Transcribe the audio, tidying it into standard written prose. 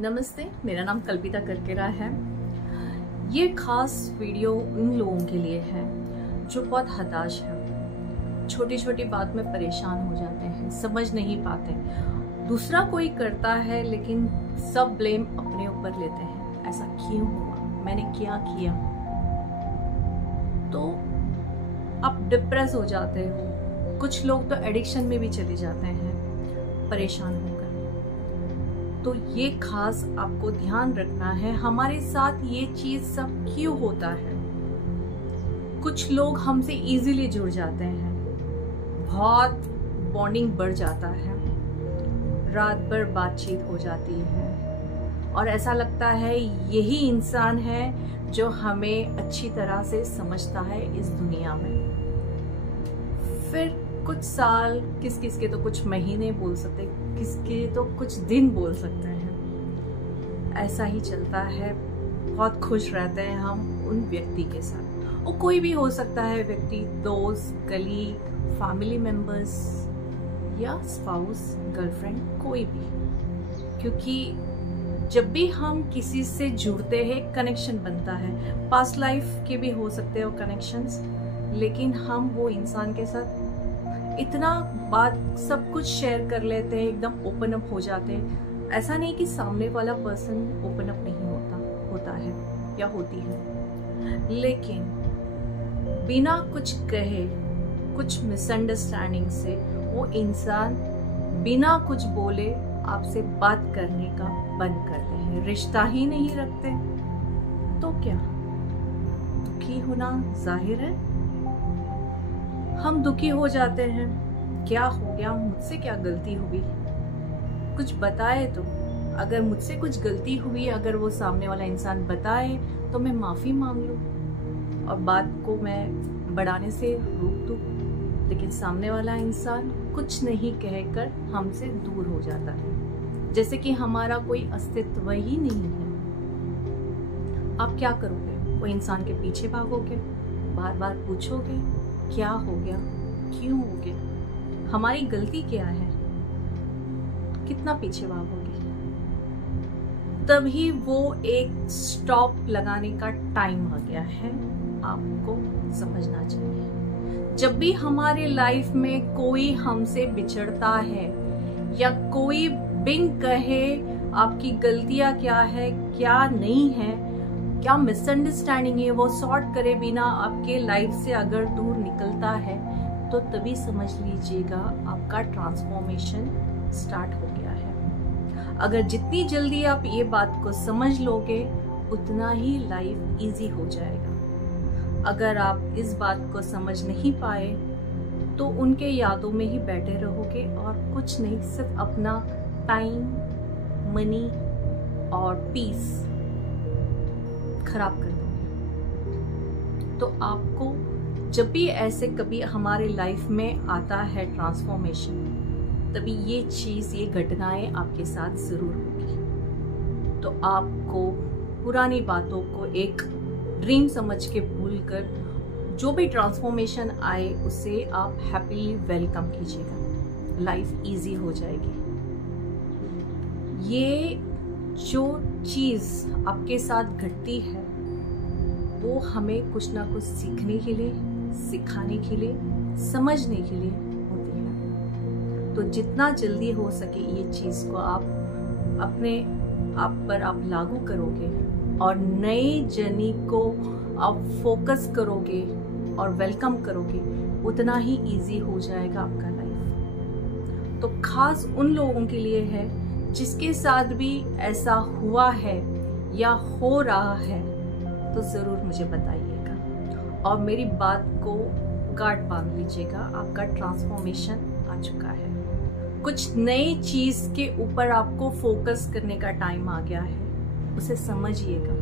नमस्ते, मेरा नाम कल्पिता करकेरा है। ये खास वीडियो उन लोगों के लिए है जो बहुत हताश हैं, छोटी छोटी बात में परेशान हो जाते हैं, समझ नहीं पाते। दूसरा कोई करता है लेकिन सब ब्लेम अपने ऊपर लेते हैं। ऐसा क्यों हुआ, मैंने क्या किया? तो आप डिप्रेस हो जाते हो। कुछ लोग तो एडिक्शन में भी चले जाते हैं परेशान होकर। तो ये खास आपको ध्यान रखना है, हमारे साथ ये चीज सब क्यों होता है। कुछ लोग हमसे इजीली जुड़ जाते हैं, बहुत बॉन्डिंग बढ़ जाता है, रात भर बातचीत हो जाती है और ऐसा लगता है यही इंसान है जो हमें अच्छी तरह से समझता है इस दुनिया में। फिर कुछ साल, किस किस के तो कुछ महीने बोल सकते, किसके तो कुछ दिन बोल सकते हैं। ऐसा ही चलता है, बहुत खुश रहते हैं हम उन व्यक्ति के साथ। वो कोई भी हो सकता है व्यक्ति, दोस्त, कलीग, फैमिली मेंबर्स या स्पाउस, गर्लफ्रेंड, कोई भी। क्योंकि जब भी हम किसी से जुड़ते हैं कनेक्शन बनता है। पास्ट लाइफ के भी हो सकते हैं वो कनेक्शंस, लेकिन हम वो इंसान के साथ इतना बात सब कुछ शेयर कर लेते हैं, एकदम ओपन अप हो जाते हैं। ऐसा नहीं कि सामने वाला पर्सन ओपन अप नहीं होता है या होती है, लेकिन बिना कुछ कहे, कुछ मिसअंडरस्टैंडिंग से वो इंसान बिना कुछ बोले आपसे बात करने का बंद करते हैं, रिश्ता ही नहीं रखते। तो क्या दुखी होना जाहिर है, हम दुखी हो जाते हैं। क्या हो गया, मुझसे क्या गलती हुई, कुछ बताए तो। अगर मुझसे कुछ गलती हुई, अगर वो सामने वाला इंसान बताए तो मैं माफी मांग लूं और बात को मैं बढ़ाने से रोक दूं। लेकिन सामने वाला इंसान कुछ नहीं कहकर हमसे दूर हो जाता है, जैसे कि हमारा कोई अस्तित्व ही नहीं है। आप क्या करोगे? वो इंसान के पीछे भागोगे, बार बार पूछोगे क्या हो गया, क्यों हो गया, हमारी गलती क्या है, कितना पीछे भागोगे? तभी वो एक स्टॉप लगाने का टाइम आ गया है, आपको समझना चाहिए। जब भी हमारे लाइफ में कोई हमसे बिछड़ता है या कोई बिन कहे आपकी गलतियां क्या है, क्या नहीं है, क्या मिसअंडरस्टैंडिंग है, वो सॉर्ट करे बिना आपके लाइफ से अगर दूर निकलता है, तो तभी समझ लीजिएगा आपका ट्रांसफॉर्मेशन स्टार्ट हो गया है। अगर जितनी जल्दी आप ये बात को समझ लोगे, उतना ही लाइफ इजी हो जाएगा। अगर आप इस बात को समझ नहीं पाए तो उनके यादों में ही बैठे रहोगे और कुछ नहीं, सिर्फ अपना टाइम, मनी और पीस खराब कर दोगे। तो आपको जब भी ऐसे कभी हमारे लाइफ में आता है ट्रांसफॉर्मेशन, तभी ये चीज, ये घटनाएं आपके साथ जरूर होगी। तो आपको पुरानी बातों को एक ड्रीम समझ के भूलकर जो भी ट्रांसफॉर्मेशन आए उसे आप हैप्पीली वेलकम कीजिएगा, लाइफ इजी हो जाएगी। ये जो चीज आपके साथ घटती है वो हमें कुछ ना कुछ सीखने के लिए, सिखाने के लिए, समझने के लिए होती है। तो जितना जल्दी हो सके ये चीज को आप अपने आप पर आप लागू करोगे और नई जर्नी को आप फोकस करोगे और वेलकम करोगे, उतना ही इजी हो जाएगा आपका लाइफ। तो खास उन लोगों के लिए है जिसके साथ भी ऐसा हुआ है या हो रहा है, तो जरूर मुझे बताइएगा और मेरी बात को गांठ बांध लीजिएगा। आपका ट्रांसफॉर्मेशन आ चुका है, कुछ नई चीज के ऊपर आपको फोकस करने का टाइम आ गया है, उसे समझिएगा।